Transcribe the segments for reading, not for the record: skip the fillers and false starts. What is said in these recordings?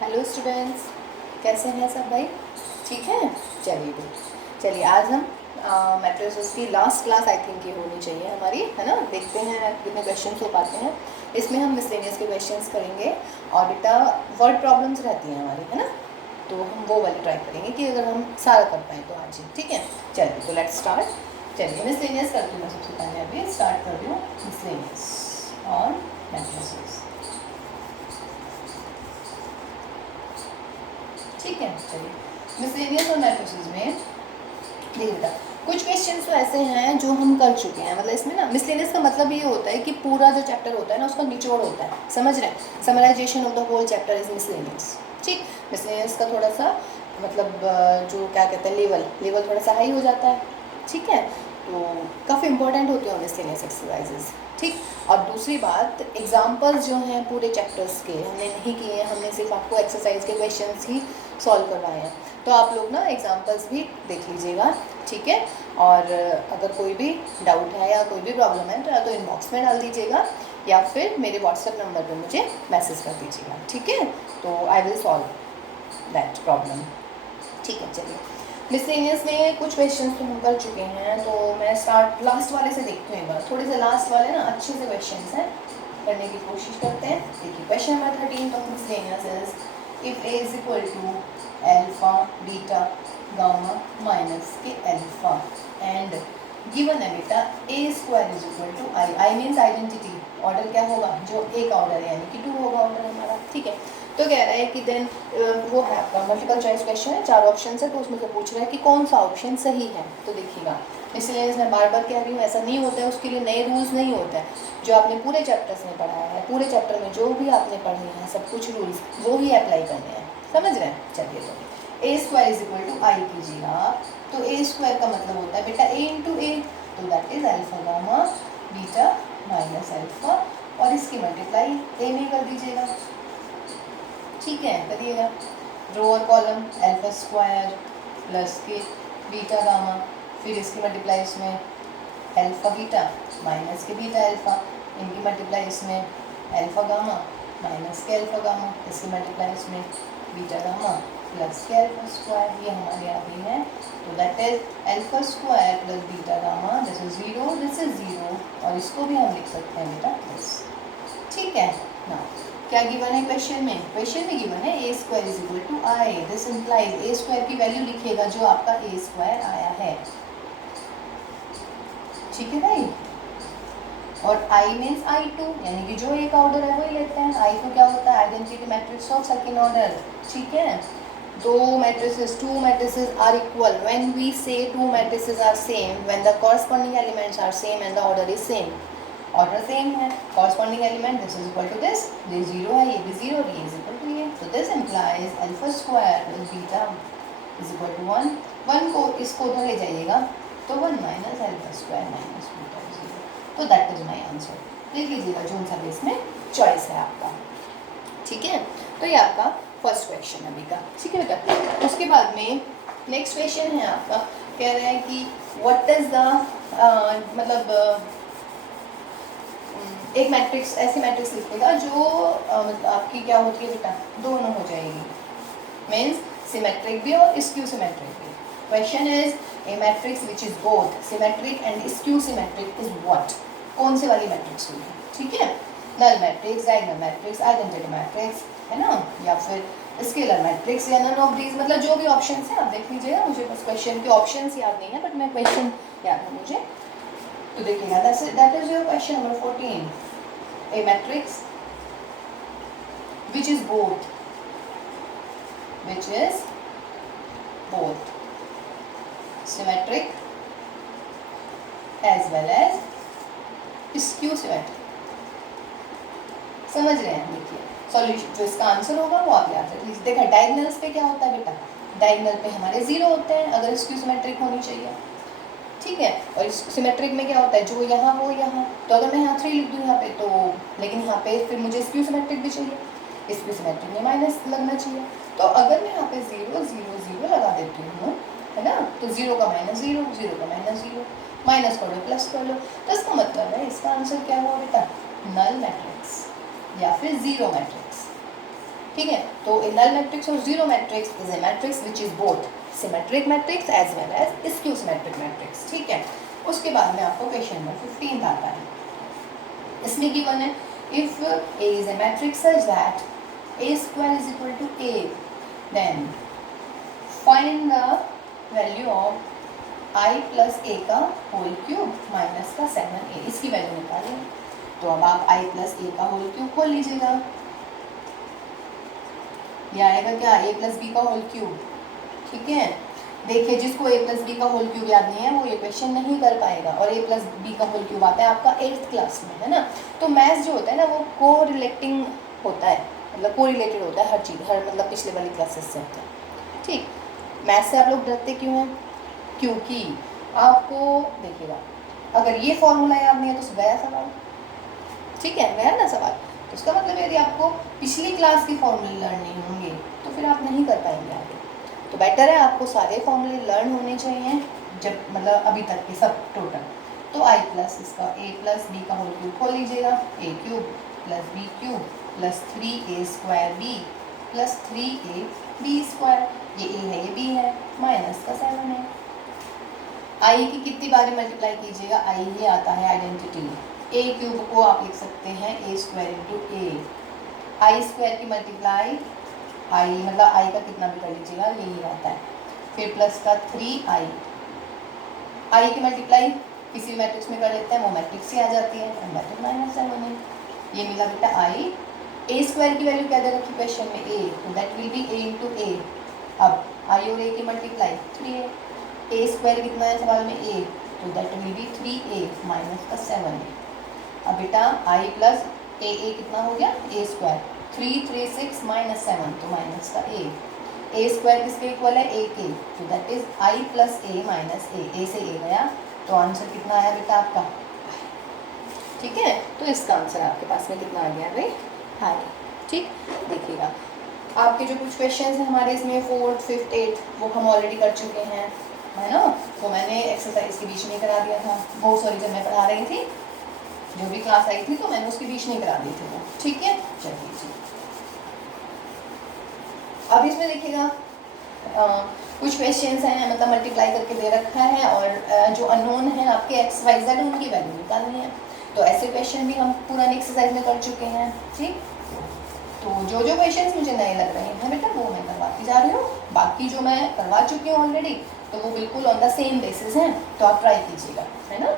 Hello students, कैसे हैं सब भाई? ठीक है। चलिए गुड। चलिए आज हम मैट्रिसेस की लास्ट क्लास आई थिंक ये होनी चाहिए हमारी, है ना। देखते हैं कितने क्वेश्चंस हो पाते हैं। इसमें हम मिसलेनियस के क्वेश्चंस करेंगे और बेटा वर्ड प्रॉब्लम्स रहती हैं हमारी, है ना। तो हम वो वाली ट्राई करेंगे कि अगर हम सारा कर पाएँ तो आज ही, ठीक है। चलिए तो लेट्स स्टार्ट। चलिए मिसलेनियस करती हूँ मैं सबसे पहले, अभी स्टार्ट कर रही हूँ मिसलेनियस और मैट्रिसेस। ठीक है। चलिए मिसलेनियस और मैट्रिसेस में देखिए बेटा, कुछ क्वेश्चंस तो ऐसे हैं जो हम कर चुके हैं। मतलब इसमें ना मिसलेनियस का मतलब ये होता है कि पूरा जो चैप्टर होता है ना उसका निचोड़ होता है, समझ रहे हैं। Summarization of the whole chapter is miscellaneous. ठीक। मिसलेनियस का थोड़ा सा मतलब जो क्या कहते हैं लेवल थोड़ा सा हाई हो जाता है, ठीक है। तो काफ़ी इंपॉर्टेंट होते हैं मिसलेनियस एक्सरसाइजेज, ठीक। और दूसरी बात, एग्जाम्पल्स जो हैं पूरे चैप्टर्स के हमने नहीं किए हैं, हमने सिर्फ आपको एक्सरसाइज के क्वेश्चंस ही सॉल्व करवाए हैं। तो आप लोग ना एग्जाम्पल्स भी देख लीजिएगा, ठीक है। और अगर कोई भी डाउट है या कोई भी प्रॉब्लम है तो या तो इनबॉक्स में डाल दीजिएगा या फिर मेरे व्हाट्सएप नंबर पे मुझे मैसेज कर दीजिएगा, ठीक है। तो I will solve that problem, ठीक है। चलिए मिसलेनियस में कुछ क्वेश्चंस तो हम कर चुके हैं, तो मैं स्टार्ट लास्ट वाले से देखती हूँ एक बार। थोड़े से लास्ट वाले ना अच्छे से क्वेश्चंस हैं, करने की कोशिश करते हैं। देखिए question number 13 of miscellaneous is if A is equal to alpha beta gamma minus के अल्फा एंड गिवन है बेटा A square is equal to I. I means identity. Order क्या होगा? जो ए का ऑर्डर है यानी कि 2 होगा ऑर्डर हमारा, ठीक है। तो कह रहा है कि देन वो है आपका मल्टीपल चॉइस क्वेश्चन है, 4 ऑप्शन है, तो उसमें से पूछ रहा है कि कौन सा ऑप्शन सही है। तो देखिएगा, इसलिए मैं बार बार कह रही हूँ, ऐसा नहीं होता है, उसके लिए नए रूल्स नहीं होते हैं। जो आपने पूरे चैप्टर्स में पढ़ा है, पूरे चैप्टर में जो भी आपने पढ़े हैं सब कुछ रूल्स वो ही अप्लाई करने हैं, समझ रहे हैं। चलिए तो ए स्क्वायर इज इक्वल टू आई कीजिएगा, तो ए स्क्वायर का मतलब होता है बेटा ए इंटू ए, तो that is alpha gamma beta minus alpha, और इसकी मल्टीप्लाई ए में कर दीजिएगा, ठीक है। करिएगा रो और कॉलम अल्फा स्क्वायर प्लस के बीटा गामा, फिर इसकी मल्टीप्लाई इसमें अल्फा बीटा माइनस के बीटा अल्फा, इनकी मल्टीप्लाई इसमें अल्फा गामा माइनस के अल्फा गामा, इसकी मल्टीप्लाई इसमें बीटा गामा प्लस के अल्फा स्क्वायर, ये हमारे आ गई है। तो that is alpha square plus beta gamma, this is 0, this is 0, और इसको भी हम लिख सकते हैं बेटा दिस, ठीक है ना। क्या गिवन है क्वेश्चन में? क्वेश्चन में गिवन है A square is equal to I, this implies A square की वैल्यू लिखिएगा जो आपका ए स्क्वायर आया है, ठीक है भाई। और आई मीन्स I2, यानी कि जो एक ऑर्डर है वही लेते हैं। I2 क्या होता है? Identity matrix of second order, ठीक है। दो matrices, 2 matrices are equal when we say 2 matrices are same, when the corresponding elements are same and the order is same. Order same है, corresponding element this is equal to this, ये 0 है, ये भी 0 और ये इज इक्वल टू ये, तो this implies alpha square plus beta is equal to 1। 1 को इसको उधर ले जाइएगा तो 1 minus alpha square minus beta 0, तो दैट इज माई आंसर। देख लीजिएगा जो सा इसमें चॉइस है आपका, ठीक है। तो ये आपका फर्स्ट क्वेश्चन अभी का, ठीक है बेटा। उसके बाद में नेक्स्ट क्वेश्चन है आपका, कह रहा है कि व्हाट इज द मतलब एक मैट्रिक्स, ऐसी मैट्रिक्स लिखिएगा जो मतलब आपकी क्या होती है बेटा, दोनों हो जाएगी, मीन्स सिमेट्रिक भी और स्क्यू सिमेट्रिक भी। Question is a matrix which is both symmetric and skew symmetric is what, कौन सी वाली मैट्रिक्स हुई है, ठीक है। Null matrix, diagonal matrix, identity matrix, है ना, या फिर स्केलर मैट्रिक्स, या नन ऑफ दीज, मतलब जो भी ऑप्शन है आप देख लीजिएगा। मुझे बस क्वेश्चन के ऑप्शन याद नहीं है, बट मैं क्वेश्चन याद है मुझे, तो देखिएगा। That is your question number 14, A matrix which is both symmetric as well as skew symmetric, समझ रहे हैं। देखिए सॉल्यूशन जो इसका आंसर होगा वो आप याद रख लीजिए। देखा डायगोनल्स पे क्या होता है बेटा, डायगोनल पे हमारे 0 होते हैं अगर स्क्यू सिमेट्रिक होनी चाहिए, ठीक है। और सिमेट्रिक में क्या होता है, जो यहाँ वो यहाँ, तो अगर मैं यहाँ 3 लिख दूँ यहाँ पे तो, लेकिन यहाँ पे फिर मुझे स्क्यू सिमेट्रिक भी चाहिए, स्क्यू सिमेट्रिक में माइनस लगना चाहिए। तो अगर मैं यहाँ पे 0 0 0 लगा देती हूँ, है ना, तो 0 का माइनस 0, 0 का माइनस 0, माइनस कर लो प्लस कर लो, तो इसका मतलब है इसका आंसर क्या हुआ बेटा, नल मैट्रिक्स या फिर 0 मैट्रिक्स, ठीक है, तो ए नल मैट्रिक्स और zero matrix is a matrix which is both symmetric matrix as well as skew symmetric matrix. ठीक है, उसके बाद में आपको क्वेश्चन नंबर 15 आता है। इसमें गिवन है if A is a matrix such that A square is equal to A, then find the value of I plus A का होल क्यूब माइनस का 7a, इसकी वैल्यू निकालिए। तो अब आप आई प्लस ए का होल क्यूब खोल लीजिएगा, ये आएगा क्या, ए प्लस बी का होल क्यूब। ठीक है, देखिए जिसको ए प्लस बी का होल क्यूब याद नहीं है वो ये क्वेश्चन नहीं कर पाएगा, और ए प्लस बी का होल क्यूब आता है आपका 8th क्लास में, है ना। तो मैथ्स जो होता है ना वो को रिलेटिंग होता है, मतलब को रिलेटेड होता है हर चीज़, हर मतलब पिछले वाली क्लासेस से होता है। ठीक, मैथ्स से आप लोग डरते क्यों हैं, क्योंकि आपको देखिएगा अगर ये फॉर्मूला याद नहीं है तो गया सवाल। ठीक है, गया ना सवाल, तो उसका मतलब यदि आपको पिछली क्लास के फॉर्मूले लर्न नहीं होंगे तो फिर आप नहीं कर पाएंगे आगे। तो बेटर है आपको सारे फॉर्मूले लर्न होने चाहिए, जब मतलब अभी तक के सब टोटल। तो आई प्लस इसका ए प्लस बी का होल क्यूब खोल लीजिएगा, A cube plus B cube plus 3a square B plus 3a B square, ये ए है ये बी है, माइनस का 7 है। आई की कितनी बारी मल्टीप्लाई कीजिएगा, आई ये आता है आइडेंटिटी, ए क्यूब को आप लिख सकते हैं ए स्क्वायर इंटू ए, आई स्क्वायर की मल्टीप्लाई आई मतलब आई का कितना भी कर लीजिएगा यही आता है, फिर प्लस का 3i, आई की मल्टीप्लाई किसी मैट्रिक्स में कर लेते हैं वो मैट्रिक्स ही आ जाती है, तो माइनस 7 है। ये मिला बेटा आई, ए स्क्वायर की वैल्यू क्या दे रखी क्वेश्चन में ए, तो that will be A into A. अब आई और ए की मल्टीप्लाई 3a, ए स्क्वायर कितना है सवाल में ए, तो that will B 3a minus का 7। अब बेटा आई प्लस ए कितना हो गया ए स्क्वायर, 3 3 6 माइनस 7, तो माइनस का ए स्क्वायर किसके इक्वल है ए के, तो that is I plus A minus A से ए गया, तो आंसर कितना आया बेटा आपका। ठीक है, तो इसका आंसर आपके पास में कितना आ गया भाई, हाई। ठीक, देखिएगा आपके जो कुछ क्वेश्चंस हैं हमारे इसमें 4th 5th 8th वो हम ऑलरेडी कर चुके हैं, है ना। तो मैंने एक्सरसाइज के बीच में करा दिया था वो, सॉरी जब मैं पढ़ा रही थी जो भी क्लास आई थी तो मैंने उसके बीच में करा दी थी वो। ठीक है, चलिए जी अब इसमें देखिएगा कुछ क्वेश्चंस हैं, मतलब मल्टीप्लाई करके दे रखा है और जो अननोन है आपके एक्स वाई जेड उनकी वैल्यू निकालनी है। तो ऐसे क्वेश्चन भी हम पुरानी एक्सरसाइज में कर चुके हैं। ठीक, तो जो जो क्वेश्चंस मुझे नए लग रहे हैं बेटा वो मैं करवाती जा रही हूँ, बाकी जो मैं करवा चुकी हूँ ऑलरेडी तो वो बिल्कुल ऑन द सेम बेसिस हैं, तो आप ट्राई कीजिएगा, है ना।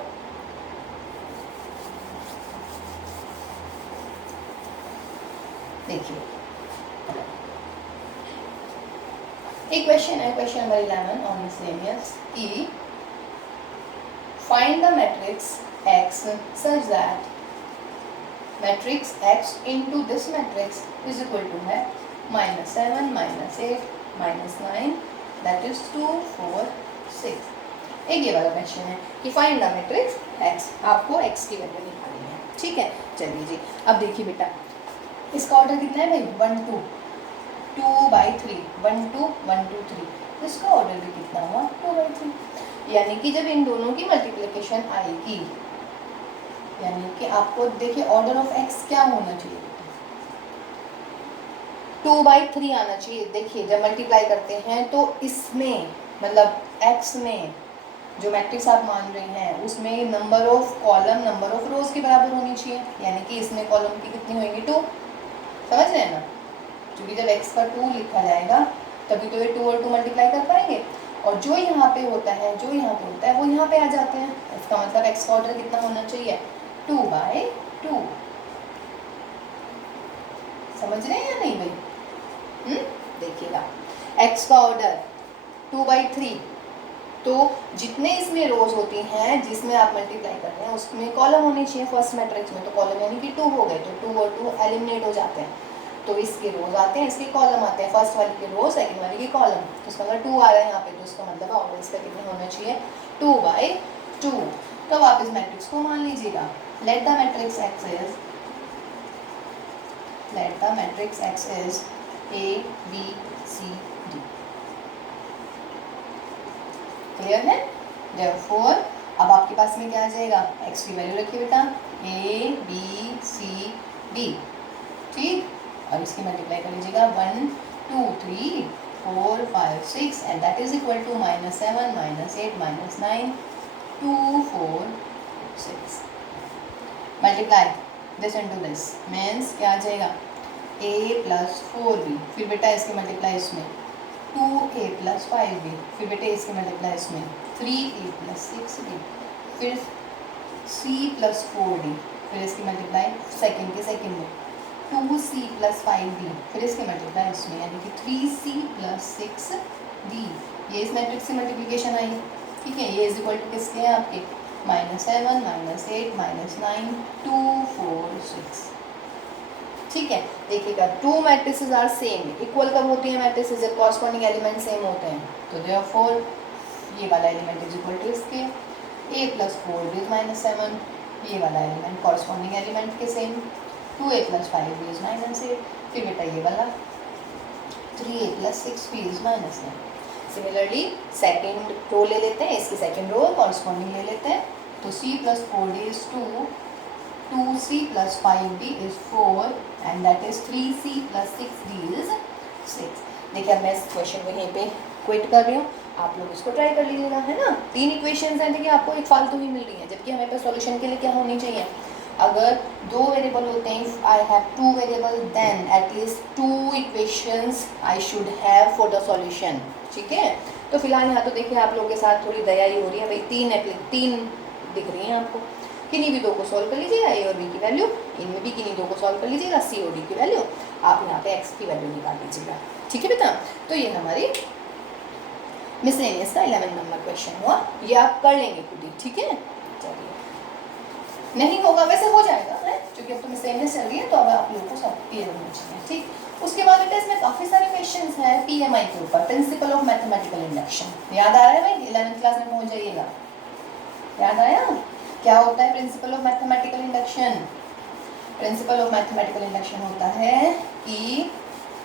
देखिए एक क्वेश्चन है, क्वेश्चन नंबर 11 ऑन मिसलेनियस कि find the matrix x such that matrix x into this matrix is equal to है -7 -8 -9 that is 2 4 6। एक ये वाला क्वेश्चन है कि फाइंड द मैट्रिक्स x, आपको x की वैल्यू निकालनी है। ठीक है, चलिए जी अब देखिए बेटा इसका ऑर्डर कितना है भाई 1 2 2/3 1 2 1 2 3, तो इसका ऑर्डर भी कितना हुआ 2/3। यानी कि जब इन दोनों की मल्टीप्लिकेशन आएगी यानी कि आपको देखिए ऑर्डर ऑफ x क्या होना चाहिए 2/3 आना चाहिए। देखिए जब मल्टीप्लाई करते हैं तो इसमें मतलब x में जो मैट्रिक्स आप मान रहे हैं उसमें number of column number of रोज के बराबर होनी चाहिए, यानी कि इसमें कॉलम की कितनी होगी 2, समझ रहे हैं ना, क्योंकि जब x का 2 लिखा जाएगा तभी तो ये 2 और 2 मल्टीप्लाई कर पाएंगे, और जो यहाँ पे होता है जो यहाँ पे होता है वो यहाँ पे आ जाते हैं। इसका मतलब x का ऑर्डर कितना होना चाहिए 2/2। समझ रहे हैं या नहीं भाई? देखिएगा x का ऑर्डर 2/3, तो जितने इसमें रोज होती हैं जिसमें आप मल्टीप्लाई कर रहे हैं उसमें कॉलम होनी चाहिए फर्स्ट मैट्रिक्स में, तो कॉलम यानी कि 2 हो गए, तो 2 और 2 एलिमिनेट हो जाते हैं, तो इसके रोज आते हैं इसके कॉलम आते हैं, फर्स्ट वाली के रोज सेकंड वाली के कॉलम, तो इसका अगर 2 आ रहा है यहाँ पे तो इसका मतलब ऑर्डर इसका कितना होना चाहिए 2/2। तो अब आप इस मैट्रिक्स को मान लीजिएगा, let the matrix x is A B C D। Clear है? Therefore अब आपके पास में क्या आ जाएगा x की वैल्यू रखिए बेटा A B C D। ठीक, और इसकी मल्टीप्लाई कर लीजिएगा 1 2 3 4 5 6 and that is equal to -7 -8 -9 2 4 6। Multiply this into this means क्या आ जाएगा a + 4b, फिर बेटा इसकी मल्टीप्लाई इसमें 2a + 5b, फिर बेटे इसकी मल्टीप्लाई इसमें 3a + 6b, फिर c + 4d, फिर इसकी मल्टीप्लाई सेकंड के सेकंड में 2c + 5d, फिर इसकी मल्टीप्लाई इसमें यानी कि 3c + 6d। ये इस मैट्रिक्स से मल्टीप्लिकेशन आई, ठीक है। ये इज इक्वल टू किसके हैं आपके -7 -8 -9 2 4 6, ठीक है। देखिएगा 2 मैट्रिसेस आर सेम, इक्वल कब होती है मैट्रिसेस जब कॉरस्पॉन्डिंग एलिमेंट सेम होते हैं, तो देयरफॉर ये वाला एलिमेंट इज इक्वल टू इसके a + 4b -7, ये वाला एलिमेंट कॉरस्पॉन्डिंग एलिमेंट के सेम 2a + 5b इज -8, फिर बेटा ये वाला 3a + 6b is -9। Similarly second row ले लेते हैं, इसकी सेकेंड रो कॉरस्पॉन्डिंग ले लेते हैं, तो c + 4d is 2, 2c + 5d is 4 and that is 3c + 6d is 6। देखिए अब मैं इस क्वेश्चन को यहीं पे क्विट कर रही हूँ, आप लोग इसको ट्राई कर लीजिएगा, है ना। 3 इक्वेशंस हैं, देखिए आपको एक फालतू ही मिल रही है, जबकि हमें पास सॉल्यूशन के लिए क्या होनी चाहिए, अगर 2 वेरिएबल होते हैं, I have 2 variable then at least 2 equations I should have for the solution, ठीक है। तो फिलहाल यहाँ तो देखिए आप लोगों के साथ थोड़ी दया ही हो रही है भाई, 3 दिख रही हैं आपको, किन्हीं भी 2 को सॉल्व कर लीजिएगा, ए और बी की वैल्यू, इनमें भी किन्हीं 2 को सॉल्व कर लीजिएगा, सी और डी की वैल्यू, आप यहाँ पे एक्स की वैल्यू निकाल लीजिएगा, ठीक है बेटा। तो ये हमारी मिसलेनियस का 11 नंबर क्वेश्चन हुआ, ये आप कर लेंगे खुद ही, ठीक है। चलिए नहीं होगा वैसे हो जाएगा है, क्योंकि अब तो मिसलेनियस चल रही है, तो अब आप लोगों को सब क्लियर होना चाहिए, ठीक। उसके बाद बेटा इसमें काफ़ी सारे क्वेश्चंस हैं पीएमआई के ऊपर, प्रिंसिपल ऑफ मैथमेटिकल इंडक्शन। याद आ रहा है भाई, 11th क्लास में पहुंच जाइएगा, याद आया क्या होता है principal of mathematical induction. Principal of mathematical induction होता है कि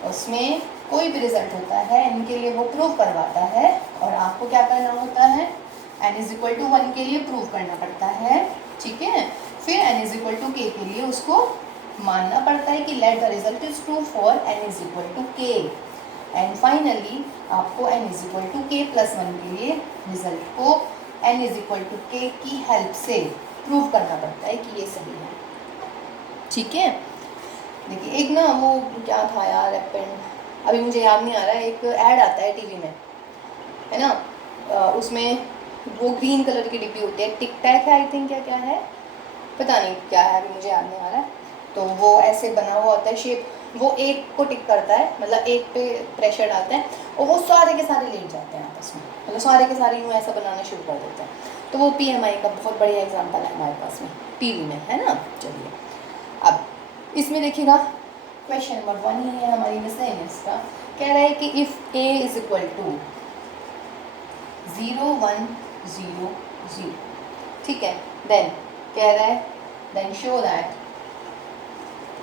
उसमें कोई भी रिजल्ट होता है, इनके लिए वो प्रूव करवाता है, और आपको क्या करना होता है, n = 1 के लिए प्रूव करना पड़ता है, ठीक है। फिर n = k के लिए उसको मानना पड़ता है कि let the result is true for n = k, and finally आपको n = k + 1 के लिए रिजल्ट को n = k की हेल्प से प्रूव करना पड़ता है कि ये सही है, ठीक है। देखिए एक ना वो क्या था यार, अभी मुझे याद नहीं आ रहा है, एक ऐड आता है टीवी में, है ना, उसमें वो ग्रीन कलर की डिब्बी होती है, टिक टैक है आई थिंक, क्या है पता नहीं क्या है, अभी मुझे याद नहीं आ रहा है। तो वो ऐसे बना हुआ होता है शेप, वो एक को टिक करता है, मतलब एक पे प्रेशर डालता है और वो सारे के सारे लेट जाते हैं आपस में, मतलब सारे के सारे यूँ ऐसा बनाना शुरू कर देते हैं। तो वो पीएमआई का बहुत बढ़िया एग्जांपल है हमारे पास में टीवी में, है ना। चलिए अब इसमें देखिएगा क्वेश्चन नंबर 1 ही है हमारी मिसलेनियस का, कह रहा है कि इफ़ a = 0 1 0 0, ठीक है, देन कह रहा है then show that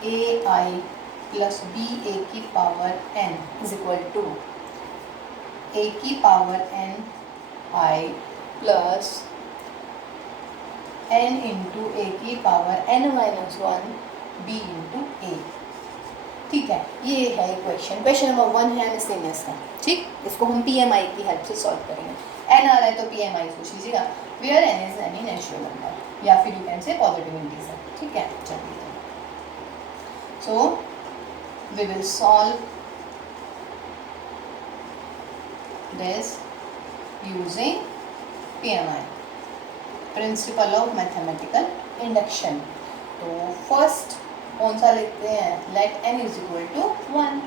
ai + ba की पावर n = a की power n i plus n × a की पावर n - 1 b × a, ठीक है। ये है क्वेश्चन नंबर 1 है मिसलेनियस का, ठीक। इसको हम पीएमआई की हेल्प से सॉल्व करेंगे। n आ रहा है तो पीएमआई पूछ लीजिएगा, where n is any natural number, या फिर you can say positive integer, ठीक है। चलिए so we will solve this using PMI, principle of mathematical induction. तो फर्स्ट कौन सा लिखते हैं, लेट n = 1,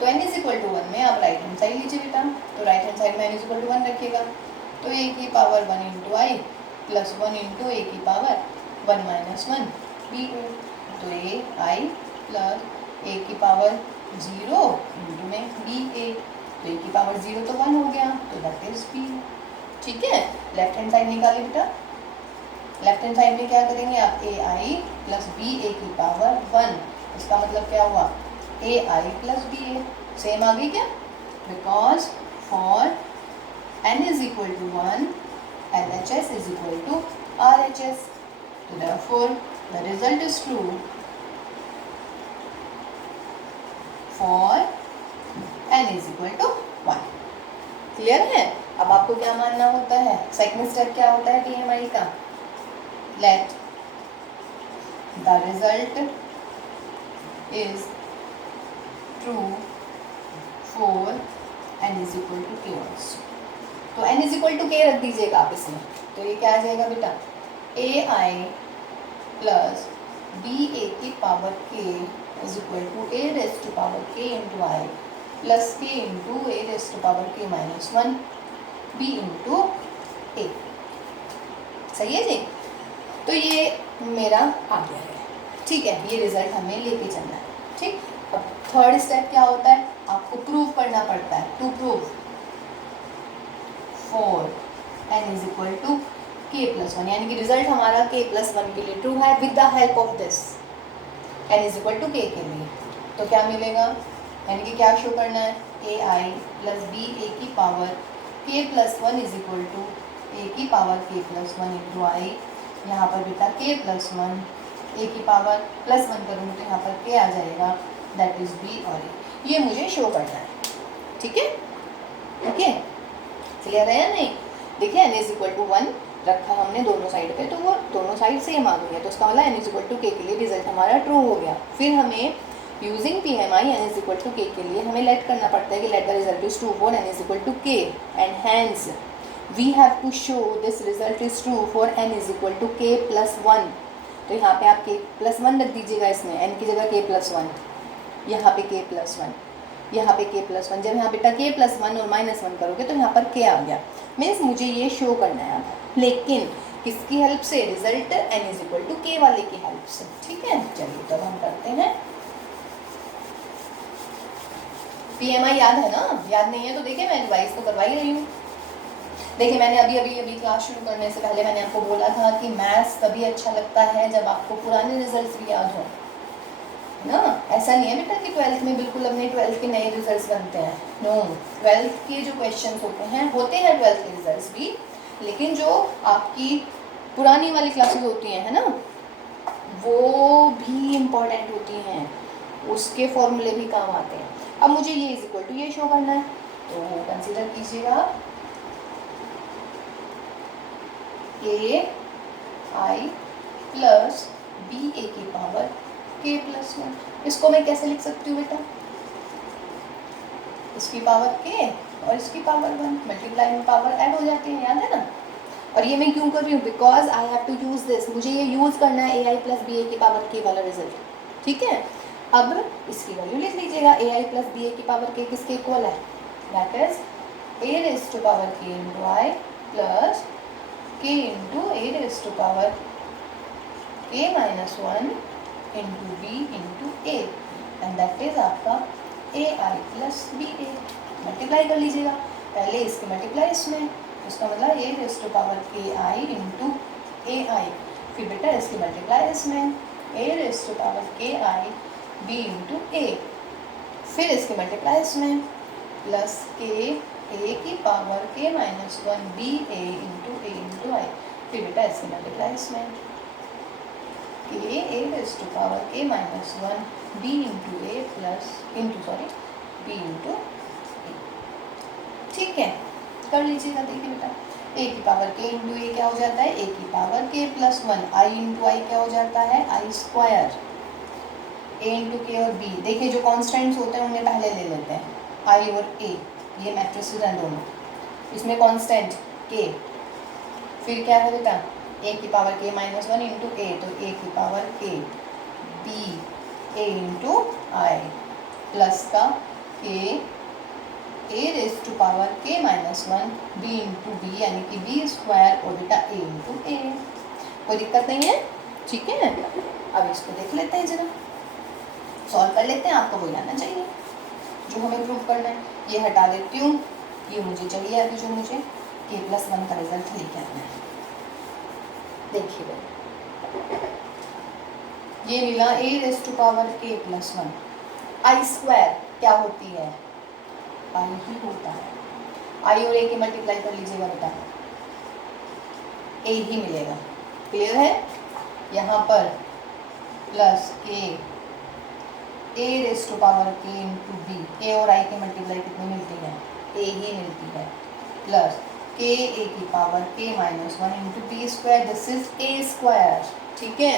तो n = 1 में आप राइट हैंड साइड लीजिए बेटा, तो राइट हैंड साइड में n = 1 रखिएगा, तो a की पावर 1 × i प्लस 1 × a की पावर 1 - 1 b, तो ai प्लस a की पावर 0 × में ba, तो a की पावर 0 तो 1 हो गया, तो दैट इज b, ठीक है। लेफ्ट हैंड साइड निकालिए बेटा, लेफ्ट हैंड साइड में क्या करेंगे आप, ai प्लस ba की पावर 1, इसका मतलब क्या हुआ ai प्लस ba, सेम आ गई क्या, because for n = 1 LHS = RHS, तो therefore the result is true for n is equal to 1। Clear है? अब आपको क्या मानना होता है? सेकंड स्टेप क्या होता है PMI का? Let the result is true for n is equal to k also. तो n is equal to k रख दीजिएगा आप इसमें, तो ये क्या आ जाएगा बेटा? ai प्लस बी ए की power k is equal to a raise to power k into I plus k into a raise to power k minus 1 b into a। सही है जी? तो ये मेरा आ गया है, ठीक है? ये रिजल्ट हमें लेके चलना है, ठीक? अब थर्ड स्टेप क्या होता है? आपको प्रूव करना पड़ता है। To prove for n is equal to k plus 1, यानी कि रिजल्ट हमारा k प्लस 1 के लिए ट्रू है with the help of this n is equal to k के लिए। तो क्या मिलेगा? यानी कि क्या शो करना है? ए आई प्लस बी ए की power k plus 1 is equal to A की power k plus 1 into I. यहाँ पर बेटा k प्लस 1 ए की पावर प्लस 1 करूँगी तो यहाँ पर k आ जाएगा, दैट इज b और a। ये मुझे शो करना है, ठीक है? ओके, क्लियर है या नहीं? देखिए n इज इक्वल टू 1 रखा हमने दोनों साइड पे, तो वो दोनों साइड सेम आ गई है, तो उसका मतलब n is equal to k के लिए रिजल्ट हमारा ट्रू हो गया। फिर हमें using PMI n is equal to k के लिए हमें लेट करना पड़ता है कि let the result is true for n is equal to k and hence we have to show this result is true for n is equal to k plus 1। तो यहाँ पे आप k प्लस 1 रख दीजिएगा, इसमें n की जगह k plus 1, यहाँ पे k प्लस 1, यहाँ पे k प्लस 1। जब यहाँ बेटा k प्लस 1 और माइनस 1 करोगे तो यहाँ पर k आ गया। मीन्स मुझे ये शो करना है अब, लेकिन किसकी हेल्प से? Result n is equal to k वाले की हेल्प से, ठीक है? चलिए तब हम करते हैं। PMI याद है ना? याद नहीं है तो देखिए मैं रिवाइज तो करवा ही रही हूँ। देखिए मैंने अभी क्लास शुरू करने से पहले मैंने आपको बोला था कि मैथ्स तभी अच्छा लगता है जब आपको पुराने रिजल्ट्स भी याद हो ना। ऐसा नहीं है बेटा कि 12th में बिल्कुल अपने 12th के नए रिजल्ट्स बनते हैं, नो। 12th के जो क्वेश्चंस होते हैं 12th के रिजल्ट्स भी, लेकिन जो आपकी पुरानी वाली क्लासेस होती हैं, है ना, वो भी इम्पोर्टेंट होती हैं, उसके फॉर्मूले भी काम आते हैं। अब मुझे ये इज इक्वल टू ये शो करना है, तो कंसीडर कीजिएगा ए आई प्लस बी ए की पावर k प्लस 1। इसको मैं कैसे लिख सकती हूँ बेटा? इसकी पावर k और इसकी पावर 1 मल्टीप्लाई में पावर ऐड हो जाती है, याद है ना? और ये मैं क्यों कर रही हूँ? Because I have to use this, मुझे ये यूज़ करना है ए आई प्लस बी ए की पावर k वाला रिजल्ट, ठीक है? अब इसकी वैल्यू लिख लीजिएगा, ए आई प्लस बी ए की पावर k किसके इक्वल है? That is a raise to power k into I plus k into a raise to power k minus 1 into b into a, and that is आपका a I plus B a. Multiply कर लीजिएगा, पहले इसकी multiply इसमें, इसका मतलब ए raise to power के आई into ए आई, फिर बेटा इसकी मल्टीप्लाई इसमें, ए रेज टू पावर के आई बी इंटू ए, फिर इसकी मल्टीप्लाई इसमें प्लस के ए की पावर के माइनस 1 बी ए इंटू आई, फिर बेटा इसकी मल्टीप्लाई इसमें के ए रेज टू पावर के माइनस 1 बी इंटू ए प्लस बी इंटू ए। ठीक है, कर लीजिएगा। देखिए बेटा ए की पावर के इंटू ए क्या हो जाता है? ए की पावर के प्लस 1, आई इंटू आई क्या हो जाता है? आई स्क्वायर, ए इंटू के और बी। देखिए जो कॉन्स्टेंट्स होते हैं उन्हें पहले ले लेते हैं, आई और ए, ये मैट्रिसेस हैं दोनों, इसमें कॉन्स्टेंट के, फिर क्या है बेटा? ए की पावर के माइनस 1 इंटू ए, तो ए की power k b A into I plus का के ए रेज टू पावर के माइनस 1 बी इंटू बी, यानी कि बी स्क्वायर और बेटा ए इंटू ए। कोई दिक्कत नहीं है, ठीक है? अब इसको देख लेते हैं, जरा सॉल्व कर लेते हैं। आपको वही आना चाहिए जो हमें प्रूव करना है। ये हटा देती हूँ, ये मुझे चाहिए अभी जो मुझे के प्लस 1 का रिजल्ट लेके आना है। देखिए ये मिला ए raise to power k plus 1, I square क्या होती है? आई ही होता है, आई और ए की मल्टीप्लाई कर लीजिएगा बेटा, ए ही मिलेगा। क्लियर है? यहाँ पर plus k A raise to power के इंटू बी, ए और आई की मल्टीप्लाई कितनी मिलती है, ए ही मिलती है, प्लस के ए की पावर के minus one into b square, this is a square. ठीक है,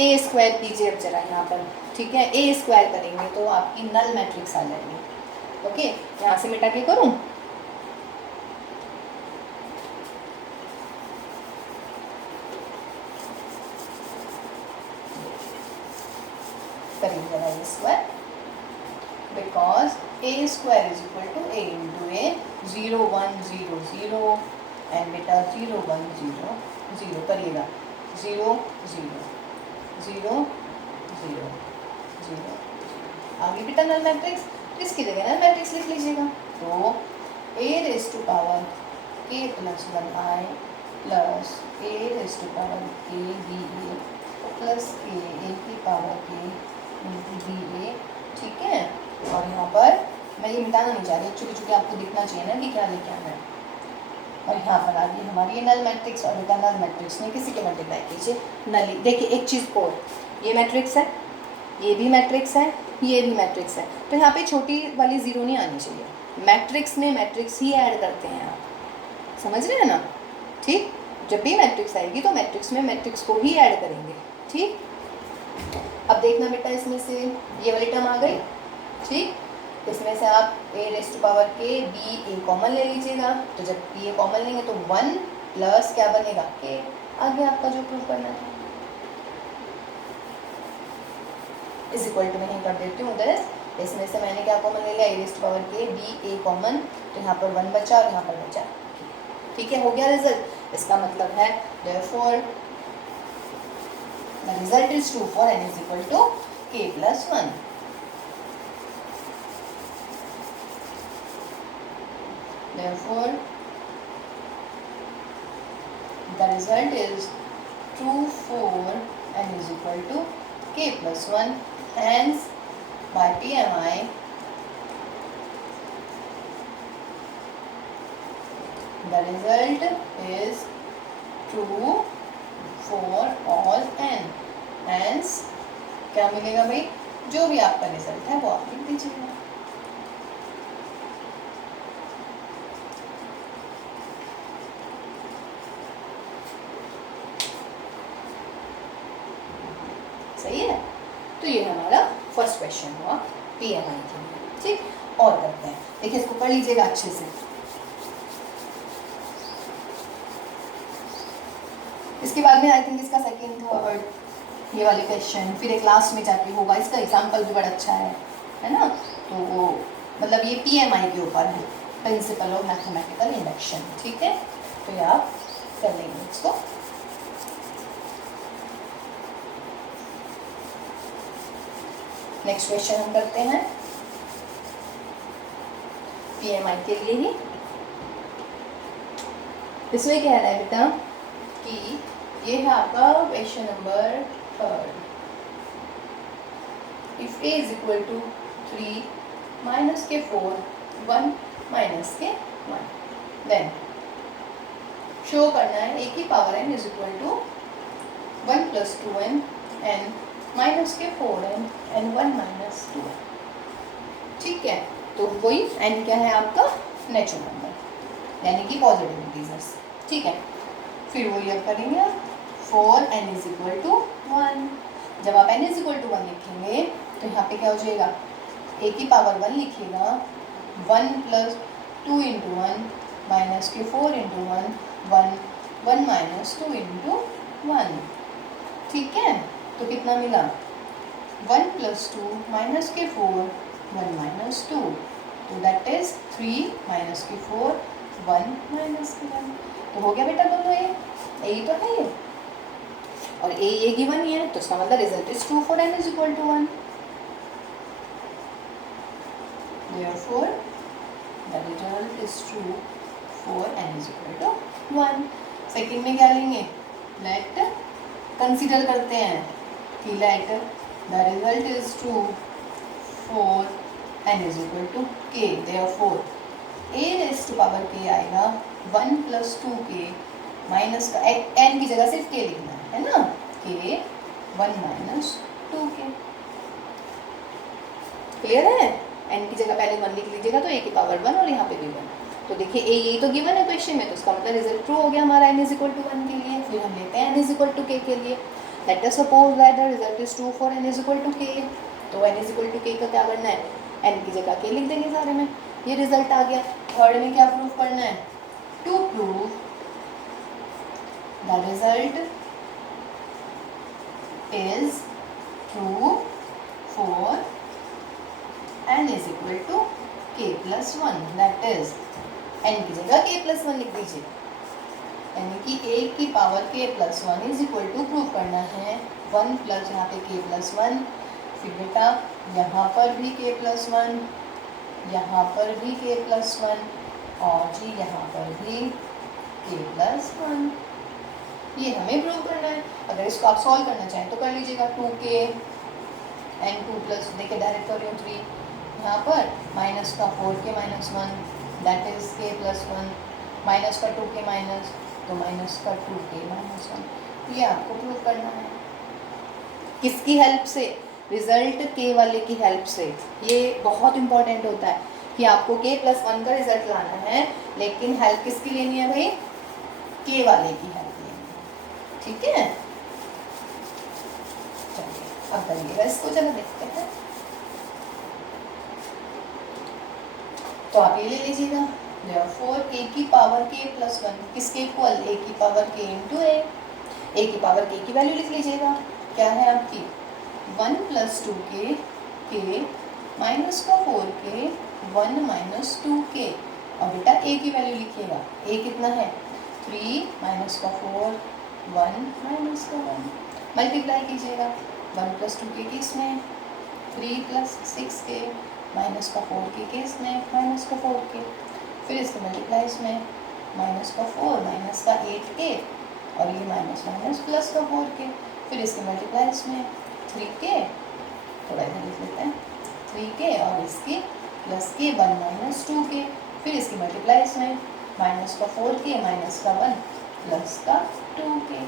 ए स्क्वायर कीजिए अब जरा यहाँ पर। ठीक है, ए स्क्वायर करेंगे तो आपकी नल मैट्रिक्स आ जाएगी। ओके, यहाँ से मिटा के करूँ, करेंगे जरा A square, because A square is equal to A into A, 0 1 0 0 and बेटा 0 1 0 0 करिएगा, 0 0 0 0 0 आगे बेटा नल मैट्रिक्स, इसकी जगह नल मैट्रिक्स लिख लीजिएगा। तो a raise to power k plus one I plus a raise to power k b a plus k a की पावर के इंटू बी ए। ठीक है, और यहाँ पर मैं ये मिटाना नहीं चाह रही, चूँकि आपको दिखना चाहिए ना कि क्या लेके आना है। और यहाँ पर आ गई हमारी नल मैट्रिक्स, और बेटा नल मैट्रिक्स में किसी के मल्टीप्लाई कीजिए नली। देखिए एक चीज़ और, ये मैट्रिक्स है, ये भी मैट्रिक्स है, ये भी मैट्रिक्स है, तो यहाँ पे छोटी वाली ज़ीरो नहीं आनी चाहिए। मैट्रिक्स में मैट्रिक्स ही ऐड करते हैं आप, समझ रहे हैं ना। ठीक, जब भी मैट्रिक्स आएगी तो मैट्रिक्स में मैट्रिक्स को ही ऐड करेंगे। ठीक, अब देखना बेटा इसमें से ये वाली टर्म आ गई। ठीक, इसमें से आप ए raise to power k b A common ले लीजिएगा, तो जब बी ए कॉमन लेंगे तो 1 प्लस क्या बनेगा के, आगे आपका जो प्रूव करना है इज इक्वल टू, मैं कर देती हूँ दिस, इसमें से मैंने क्या कॉमन ले लिया, ए raise to power k b A common, तो यहाँ पर 1 बचा और यहाँ पर बचा। ठीक है, हो गया रिजल्ट। इसका मतलब है therefore the result is true for n is equal to k plus 1। Therefore, the result is true for n is equal to k plus 1. Hence, by PMI, the result is true for all n. Hence, क्या मिलेगा भाई, जो भी आपका result है वो आप लिख दीजिएगा। सही है, तो ये हमारा फर्स्ट क्वेश्चन हुआ पीएमआई के लिए। ठीक, और करते हैं, देखिए इसको पढ़ लीजिएगा अच्छे से। इसके बाद में आई थिंक इसका सेकंड थर्ड ये वाले क्वेश्चन फिर एक लास्ट में जाके होगा। इसका एग्जाम्पल भी बड़ा अच्छा है ना। तो वो मतलब ये पीएमआई के ऊपर है, प्रिंसिपल ऑफ मैथमेटिकल इंडक्शन। ठीक है, तो ये आप कर लेंगे इसको। नेक्स्ट क्वेश्चन हम करते हैं पीएमआई के लिए ही। इसमें कह रहा है बेटा कि ये है आपका question number 3rd। If A is equal to 3 minus के 4 1 माइनस के 1, देन शो करना है ए की power n is equal to 1 plus 2n n minus के 4n एन 1 माइनस 2n। ठीक है, तो वही n क्या है आपका नेचुरल नंबर यानी कि पॉजिटिव इंटीजर्स। ठीक है, फिर वही अब करेंगे आप 4n इज इक्वल टू 1। जब आप n इज इक्वल टू 1 लिखेंगे तो यहाँ पे क्या हो जाएगा, a की पावर 1 लिखिएगा 1 प्लस 2 इंटू 1 माइनस के 4 इंटू 1 1 माइनस 2 इंटू 1। ठीक है, तो कितना मिला 1 प्लस 2 माइनस के 4 1 माइनस 2, तो दैट इज 3 माइनस के 4 1 माइनस के 1। तो हो गया बेटा दोनों ए तो है ये, और ए गिवन ही है, तो इसका मतलब result is true for n is equal to 1। Therefore, the result is true for n is equal to 1। Second में क्या लेंगे, लेट कंसीडर करते हैं कि let the result is true for n is equal to k। Therefore, a raise to power k आएगा 1 plus 2k minus का n की जगह सिर्फ k लिखना है ना, k 1 माइनस 2k। क्लियर है? n की जगह पहले 1 लिख लीजिएगा तो a की पावर 1 और यहाँ पे भी 1। तो देखिए a यही तो गिवन है क्वेश्चन में, तो इसका मतलब रिजल्ट ट्रू हो गया हमारा n = 1 के लिए। फिर हम लेते हैं n = k के लिए। Let us suppose that the result is true for n = k। तो n = k का क्या करना है, n की जगह k लिख देंगे सारे में, ये रिजल्ट आ गया। थर्ड में क्या प्रूव करना है, to prove the result is true for n = k + 1, that is n की जगह k + 1 लिख दीजिए, यानी कि a की power k + 1 is equal to prove करना है 1 प्लस यहाँ पे k + 1, फिर बेटा यहाँ पर भी k + 1, यहाँ पर भी k + 1 और जी यहाँ पर भी k + 1, ये हमें प्रूव करना है। अगर इसको आप सॉल्व करना चाहें तो कर लीजिएगा। 2k n 2 प्लस देखिए डायरेक्ट कर रही हूँ 3, यहाँ पर माइनस का 4k - 1 that is k + 1, minus का 2k माइनस तो माइनस का 2k - 1, ये आपको प्रूव करना है। किसकी हेल्प से, रिजल्ट k वाले की हेल्प से। ये बहुत इंपॉर्टेंट होता है कि आपको k + 1 का रिजल्ट लाना है, लेकिन हेल्प किसकी लेनी है भाई, k वाले की हेल्प लेनी है, ठीक है। चलिए अब करिएगा इसको, चलो देखते हैं। तो आप ये ले लीजिएगा, therefore a की पावर k + 1 किसके इक्वल, a की पावर k × a। a की पावर k की वैल्यू लिख लीजिएगा, क्या है आपकी 1 + 2k k माइनस का 4k 1 - 2k, और बेटा a की वैल्यू लिखिएगा, a कितना है 3 माइनस का 4 1 माइनस का 1, मल्टीप्लाई कीजिएगा 1 + 2k के इसमें 3 + 6k माइनस का 4k के इसमें माइनस का 4k, फिर इसके मल्टीप्लाई इसमें माइनस का 4 माइनस का 8k और ये माइनस माइनस प्लस का 4k, फिर इसके मल्टीप्लाई इसमें 3k, थोड़ा इधर लिख लेते हैं 3k और इसकी प्लस के 1 - 2k, फिर इसकी मल्टीप्लाई इसमें माइनस का 4k माइनस का 1 प्लस का 2k,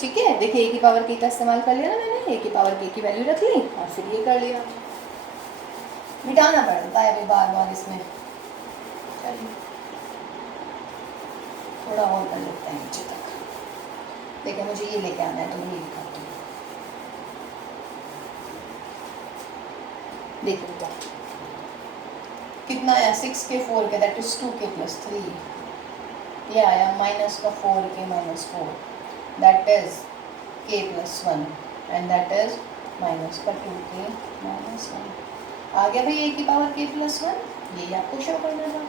ठीक है। देखिए a की पावर k का इस्तेमाल कर लिया ना मैंने, a की पावर k की वैल्यू रख ली और फिर ये कर लिया, मिटाना पड़ता है अभी बार बार इसमें। चलिए थोड़ा और कर लेते हैं नीचे तक, देखिए मुझे ये लेके आना है तो मैं ये दिखाती हूँ। देखिए बेटा कितना आया 6k 4k that is 2k + 3, ये आया माइनस का 4k - 4 that is k + 1 and that is minus का 2k - 1, आ गया भाई a की पावर k + 1, यही आपको शो करना था।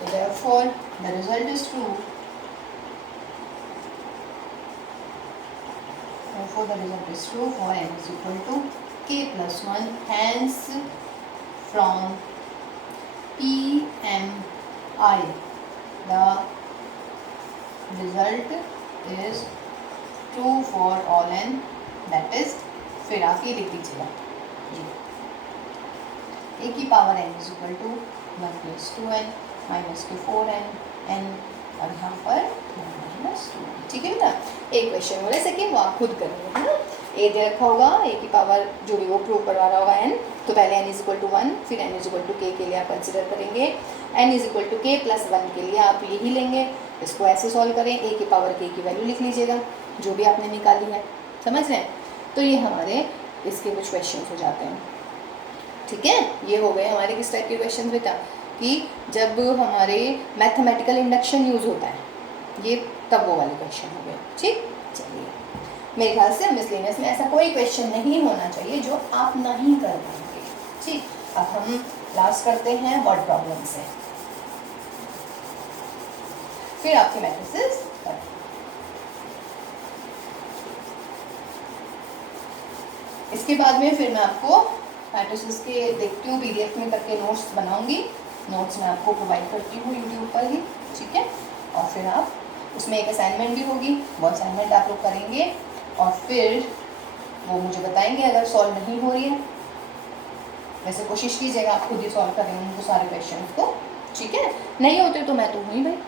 तो therefore the result is true, therefore the result is true for n = k + 1, hence from PMI the result is true for all n, that is, फिर आप ये लिख दीजिएगा जी, a की पावर n = 1 + 2n माइनस के 4n n और यहाँ पर -2, ठीक है बेटा। एक क्वेश्चन बोले सेकेंड वो आप खुद करेंगे, है ना। ए दे रखा होगा, a की पावर जो भी वो प्रूव करवा रहा होगा n, तो पहले n = 1, फिर n = k के लिए आप कंसिडर करेंगे, n = k + 1 के लिए आप यही लेंगे, इसको ऐसे सॉल्व करें, a की पावर k की वैल्यू लिख लीजिएगा जो भी आपने निकाली है, समझ रहे हैं। तो ये हमारे इसके कुछ क्वेश्चन हो जाते हैं, ठीक है। ये हो गए हमारे किस टाइप के क्वेश्चन बेटा, कि जब हमारे मैथमेटिकल इंडक्शन यूज़ होता है, ये तब वो वाले क्वेश्चन हो गए, ठीक। चलिए मेरे ख्याल से मिसलेनियस में ऐसा कोई क्वेश्चन नहीं होना चाहिए जो आप नहीं कर पाएंगे, ठीक। अब हम लास्ट करते हैं वर्ड प्रॉब्लम से, फिर आपके मैट्रिसेस करते हैं। इसके बाद में फिर मैं आपको मैट्रिसेस के देखती हूँ, PDF में करके नोट्स बनाऊंगी, नोट्स मैं आपको प्रोवाइड करती हूँ यूट्यूब पर ही, ठीक है। और फिर आप उसमें एक असाइनमेंट भी होगी, वो असाइनमेंट आप लोग करेंगे और फिर वो मुझे बताएंगे अगर सॉल्व नहीं हो रही है। वैसे कोशिश कीजिएगा आप खुद ही सॉल्व करें उनको सारे क्वेश्चन को, ठीक है। नहीं होते तो मैं तो हूँ ही भाई।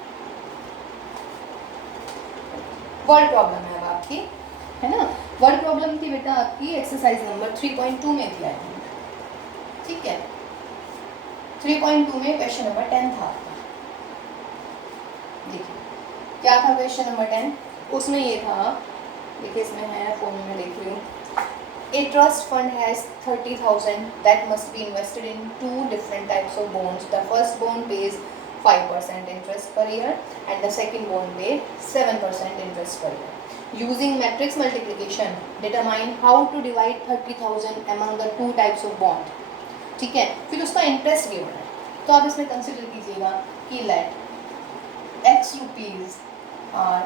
वर्ड प्रॉब्लम है अब आपकी, है ना। वर्ड प्रॉब्लम थी बेटा आपकी एक्सरसाइज नंबर 3.2 में थी आई थिंक, ठीक है। 3.2 में क्वेश्चन नंबर 10 था आपका। देखिए क्या था क्वेश्चन नंबर 10, उसमें ये था, देखिए इसमें है, फोन में लिख रही हूँ। A trust fund has 30,000 that must be invested in two different types of bonds. The first bond pays 5% interest per year and the second bond pays 7% interest per year. Using matrix multiplication, determine how to divide 30,000 among the two types of bond. ठीक है, फिर उसका interest given है, तो आप इसमें consider कीजिएगा कि late x rupees are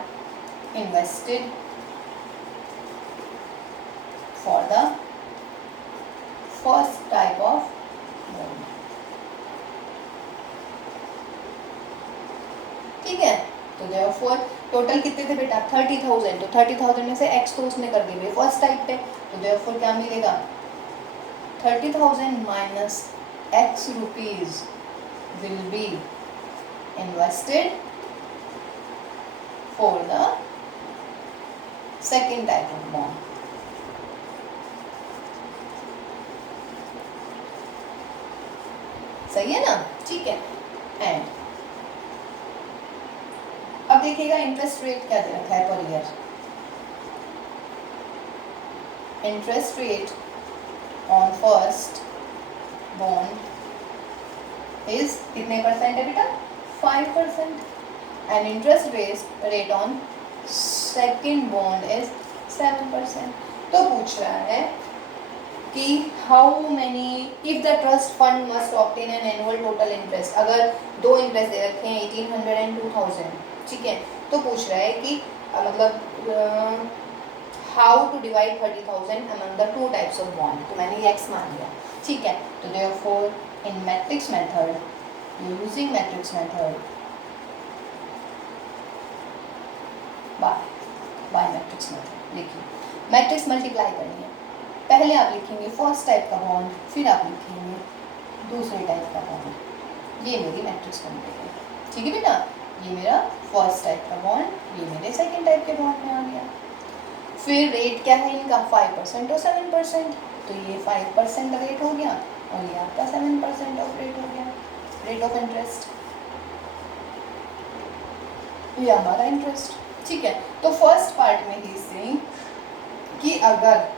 invested for the first type of bond. ठीक है, तो therefore टोटल कितने थे बेटा 30,000, तो 30,000 में से x तो उसने कर दिए फर्स्ट टाइप पे, तो therefore क्या मिलेगा 30,000 minus x rupees will be invested for the second type of bond. सही है ना, ठीक है। एंड अब देखिएगा इंटरेस्ट रेट क्या दे रखा है per year. Interest rate on first bond is कितने परसेंट है बेटा 5% and interest rate on second bond is 7%। तो पूछ रहा है कि how many if the trust fund must obtain an annual total interest, अगर दो इंटरेस्ट दे रखे हैं 1800 एंड 2000, ठीक है, तो पूछ रहा है कि मतलब how to divide 30,000 among the two types of bond, तो मैंने ये x मान लिया, ठीक है। तो therefore in matrix method, using matrix method by matrix method, देखिए मैट्रिक्स मल्टीप्लाई करनी है, पहले आप लिखेंगे फर्स्ट टाइप का बॉन्ड, फिर आप लिखेंगे दूसरे टाइप का बॉन्ड। ये मेरी मैट्रिक्स बन गई है, ठीक है बेटा, ये मेरा फर्स्ट टाइप का बॉन्ड, ये मेरे सेकंड टाइप के बॉन्ड में आ गया। फिर रेट क्या है इनका 5% और 7%, तो ये 5% रेट हो गया और ये आपका 7% ऑफ रेट हो गया, रेट ऑफ इंटरेस्ट, ये हमारा इंटरेस्ट, ठीक है। तो फर्स्ट पार्ट में ही से कि अगर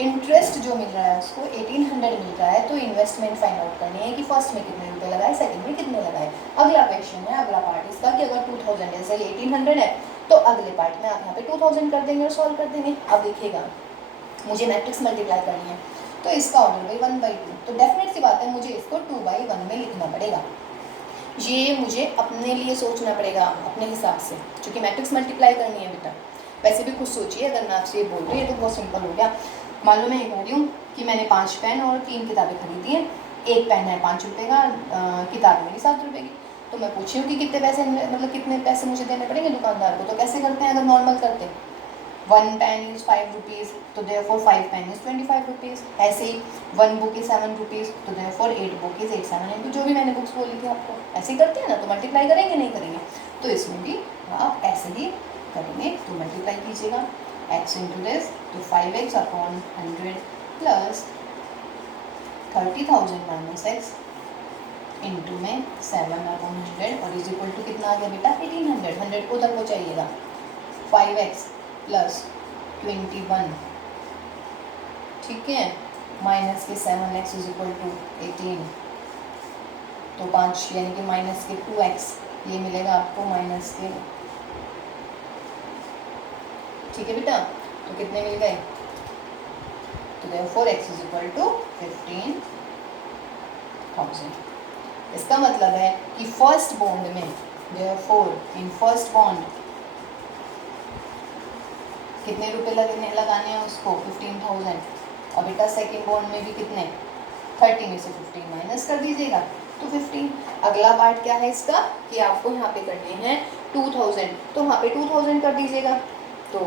इंटरेस्ट जो मिल रहा है उसको 1800 मिल रहा है, तो इन्वेस्टमेंट फाइंड आउट करनी है कि फर्स्ट में कितने रुपए लगाए, सेकंड में कितने लगाए। अगला क्वेश्चन है, अगला पार्ट इसका कि अगर 2000 जैसे 1800 है, तो अगले पार्ट में आप यहाँ पे 2000 कर देंगे और सॉल्व कर देंगे। अब देखिएगा मुझे मैट्रिक्स मल्टीप्लाई करनी है, तो इसका ऑर्डर बाई 1/2, तो डेफिनेट सी बात है मुझे इसको 2/1 में लिखना पड़ेगा। ये मुझे अपने लिए सोचना पड़ेगा अपने हिसाब से, क्योंकि मैट्रिक्स मल्टीप्लाई करनी है बेटा। वैसे भी खुद सोचिए, अगर मैं आपसे ये बोल रही हूँ तो बहुत सिंपल हो गया। मान लो मैं ये कह रही हूँ कि मैंने 5 पेन और 3 किताबें खरीदी हैं, एक पेन है 5 रुपये का, किताब मेरी 7 रुपये की, तो मैं पूछी हूँ कि कितने पैसे, मतलब कितने पैसे मुझे देने पड़ेंगे दुकानदार को। तो कैसे करते हैं, अगर नॉर्मल करते हैं 1 पेन इज़ 5 रुपीज़, तो देयरफॉर 5 पेन इज़ 25 रुपीज़। ऐसे ही 1 बुक इज़ 7 रुपीज़, तो देयरफॉर 8 बुक इज़ 87, तो जो भी मैंने बुक्स बोली थी आपको, ऐसे ही करते हैं ना। तो मल्टीप्लाई करेंगे नहीं करेंगे, तो इसमें भी आप ऐसे ही करेंगे, तो मल्टीप्लाई कीजिएगा x इंटू दिस, तो 5x upon 100 plus 30,000 minus x into में 7 अपॉन 100 और इज इक्वल टू कितना आ गया बेटा 1800, 100 को उधर पहुँचाइएगा, 5x प्लस 21, ठीक है, माइनस के 7x इज इक्वल टू 18, तो 5 यानी कि माइनस के 2x, ये मिलेगा आपको माइनस के, ठीक है बेटा, तो कितने मिल गए, तो therefore x is equal to 15,000। इसका मतलब है कि फर्स्ट बॉन्ड में, देयरफॉर इन फर्स्ट बॉन्ड कितने रुपए लगाने हैं उसको 15,000, और बेटा सेकेंड बॉन्ड में भी कितने 30 में से 15 माइनस कर दीजिएगा, तो 15। अगला पार्ट क्या है इसका कि आपको यहाँ पे करने हैं 2000, तो वहाँ पे 2000 कर दीजिएगा, तो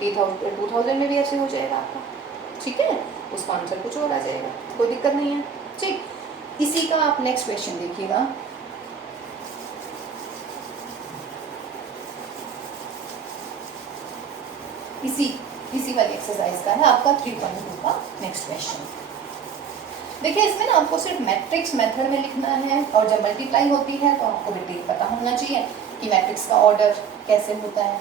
2000 में भी ऐसे हो जाएगा आपका, ठीक है, उसका आंसर कुछ और आ जाएगा, कोई दिक्कत नहीं है, ठीक। इसी का आप नेक्स्ट क्वेश्चन देखिएगा, इसी वाली एक्सरसाइज का है आपका 3.2 का नेक्स्ट क्वेश्चन। देखिए इसमें ना आपको सिर्फ मैट्रिक्स मेथड में लिखना है, और जब मल्टीप्लाई होती है तो आपको डिटेल पता होना चाहिए कि मैट्रिक्स का ऑर्डर कैसे होता है।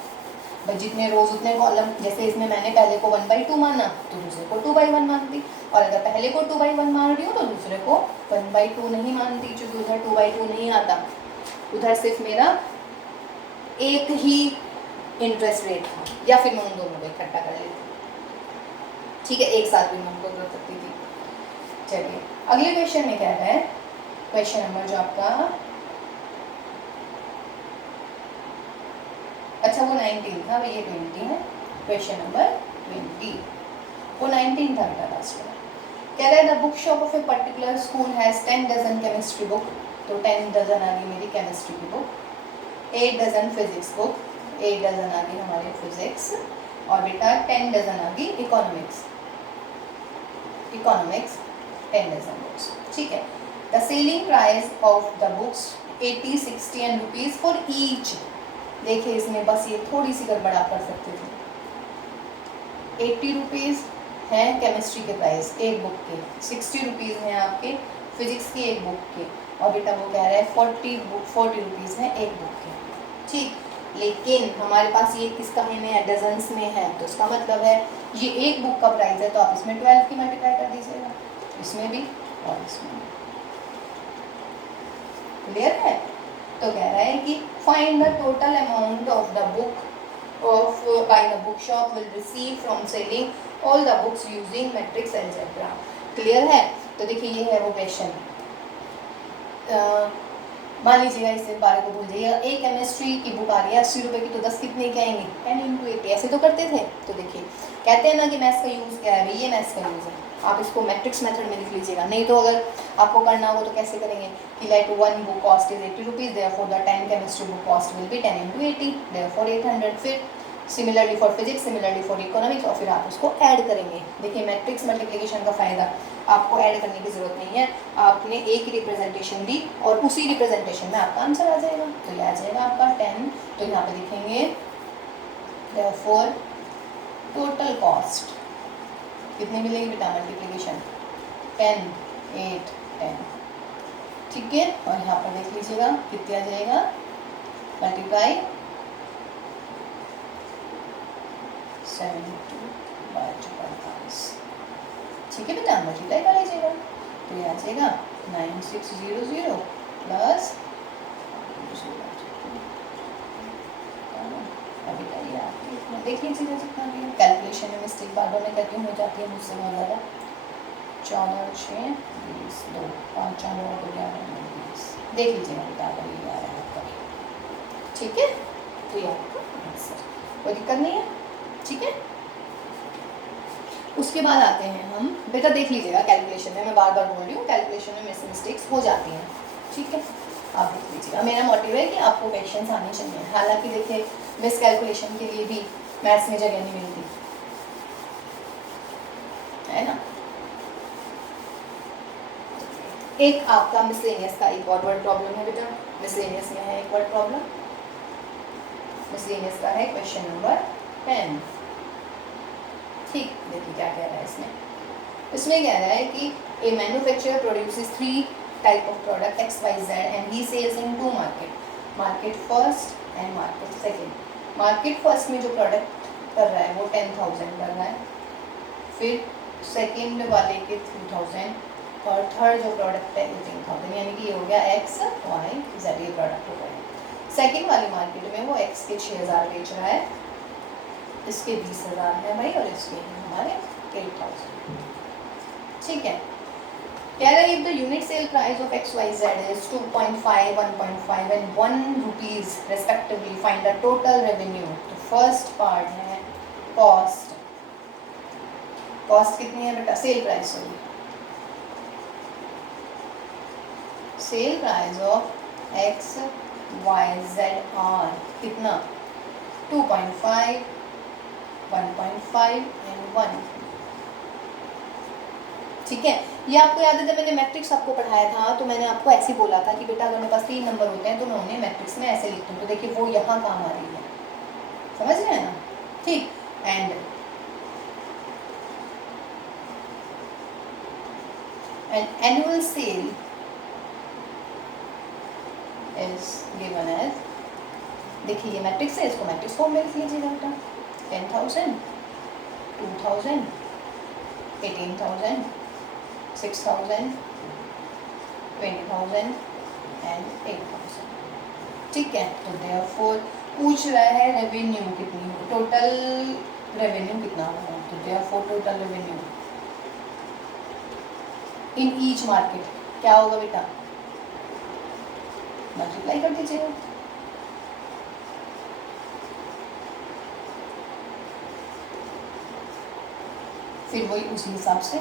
भाई जितने रोज उतने कॉलम, जैसे इसमें मैंने पहले को 1/2 माना तो दूसरे को 2/1 मान दी, और अगर पहले को 2/1 मान रही हूँ तो दूसरे को 1/2 नहीं मानती, क्योंकि उधर 2/2 नहीं आता, उधर सिर्फ मेरा एक ही इंटरेस्ट रेट था, या फिर मैं उन दोनों को इकट्ठा कर लेती, ठीक है, एक साथ भी मैं उनको कर सकती थी। चलिए अगले क्वेश्चन में क्या है, क्वेश्चन नंबर जो आपका, अच्छा वो 19 था, ये 20 है, क्वेश्चन नंबर 20, वो 19 था बेटा लास्ट में। कह रहा है the book shop of a particular school has 10 dozen chemistry book, तो 10 डजन आ गई मेरी केमिस्ट्री की book, 8 dozen physics book, 8 dozen आ गई हमारे फिजिक्स, और बेटा 10 डजन आ गई इकोनॉमिक्स, इकोनॉमिक्स 10 डजन बुक्स, ठीक है। The selling price of the books 80, 60 and rupees for each. देखिए इसमें बस ये थोड़ी सी गड़बड़ आप कर सकते थे, 80 रुपीज़ हैं केमिस्ट्री के प्राइस एक बुक के, 60 रुपीज़ हैं आपके फिजिक्स की एक बुक के, और बेटा वो कह रहा है 40 रुपीज़ हैं एक बुक के, ठीक। लेकिन हमारे पास ये किसका है, डजन्स में है, तो इसका मतलब है ये एक बुक का प्राइस है, तो आप इसमें 12 की मल्टीप्लाई कर दीजिएगा, इसमें भी और इसमें भी। क्लियर है? तो कह रहा है कि find the total amount of the book of by the book shop will receive from selling all the books using matrix algebra. Clear है? तो देखिए ये है वो क्वेश्चन, मान लीजिएगा इससे बारे को भूल जाइएगा, एक केमिस्ट्री की बुक आ रही है 80 रुपये की, तो 10 कितने की आएंगे, 10 × 80, ऐसे तो करते थे। तो देखिए कहते हैं ना कि मैथ्स का यूज़ क्या है, ये मैथ्स का यूज़ है, आप इसको मैट्रिक्स मेथड में लिख लीजिएगा, नहीं तो अगर आपको करना हो तो कैसे करेंगे कि like 1 book cost is 80 rupees, therefore the 10 chemistry book cost will be 10 × 80, therefore 800, फिर similarly for physics, similarly for economics, और फिर आप उसको ऐड करेंगे। देखिए मैट्रिक्स मल्टीप्लिकेशन का फ़ायदा, आपको ऐड करने की ज़रूरत नहीं है, आपने एक ही रिप्रेजेंटेशन दी और उसी रिप्रेजेंटेशन में आपका आंसर आ जाएगा। तो ये आ जाएगा आपका 10, तो यहाँ पे लिखेंगे देयरफॉर टोटल कॉस्ट कितनी मिलेगी बेटा, मल्टीप्लिकेशन 10, 8, 10, ठीक है। और यहाँ पर देख लीजिएगा कितने आ जाएगा, मल्टीप्लाई 72/45, ठीक है बेटा, मल्टीप्लाई कर लीजिएगा, तो ये आ जाएगा 9600 प्लस, अभी देख लीजिएगा जितना भी है, कैलकुलेशन में मिस्टेक बाद में करती हूँ, हो जाती है मुझसे बहुत ज़्यादा। 14 6 20 2 5 4 9 11 20, देख लीजिएगा बेटा अगर ये आ रहा है आपका, ठीक है। तो ये आपका आंसर, कोई दिक्कत नहीं है, ठीक है। उसके बाद आते हैं हम, बेटा देख लीजिएगा कैलकुलेशन में, मैं बार बार बोल रही हूँ कैलकुलेशन में मिस्टेक्स हो जाती हैं, ठीक है, आप देख लीजिएगा। मेरा मोटिव है कि आपको क्वेश्चंस आने चाहिए, हालांकि देखिए मिस कैलकुलेशन के लिए भी मैथ्स में जगह नहीं मिलती है ना। एक आपका मिसलेनियस का एक और वर्ड प्रॉब्लम है बेटा, मिसलेनियस में है एक वर्ड प्रॉब्लम, मिसलेनियस का है क्वेश्चन नंबर 10, ठीक। देखिए क्या कह रहा है इसमें कह रहा है कि a manufacturer produces 3 type of product XYZ and he sells in 2 market, market first and market second. Market first में जो प्रोडक्ट कर रहा है वो 10,000 कर रहा है, फिर सेकेंड वाले के 2,000, और थर्ड जो प्रोडक्ट है वो 10,000, यानी कि ये हो गया XYZ, ये प्रोडक्ट हो गया। सेकेंड वाली मार्केट में वो X के 6,000 बेच रहा है, इसके 20,000 है भाई, और इसके हमारे 8,000, ठीक है। कह रहा है if the unit sale price of XYZ is 2.5, 1.5 and 1 rupees respectively, find the total revenue. तो फर्स्ट पार्ट है कॉस्ट, कॉस्ट कितनी है बेटा, sale price, sorry sale price of XYZ are कितना, 2.5, 1.5 एंड 1, ठीक है। ये आपको याद है जब मैंने मैट्रिक्स आपको पढ़ाया था तो मैंने आपको ऐसे बोला था कि बेटा अगर मेरे पास 3 नंबर होते हैं तो मैं उन्हें मैट्रिक्स में ऐसे लिखती हूँ, तो देखिए वो यहाँ काम आ रही है, समझ रहे हैं ना, ठीक। And and annual sale is given as, देखिए ये मैट्रिक्स है, इसको मैट्रिक्स फॉर्म में लिख लीजिएगा बेटा, 10,000, 2,000, 18,000, 6,000, 20,000 एंड 8,000। ठीक है, तो देयरफॉर पूछ रहा है रेवेन्यू कितनी हो, टोटल रेवेन्यू कितना होगा, तो therefore total revenue in each market क्या होगा बेटा, मल्टीप्लाई कर दीजिएगा। फिर वही उसी हिसाब से,